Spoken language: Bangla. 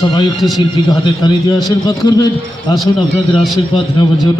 সবাই একটু শিল্পীকে হাতে তালি দিয়ে আশীর্বাদ করবেন। আসুন আপনাদের আশীর্বাদ নেওয়ার জন্য।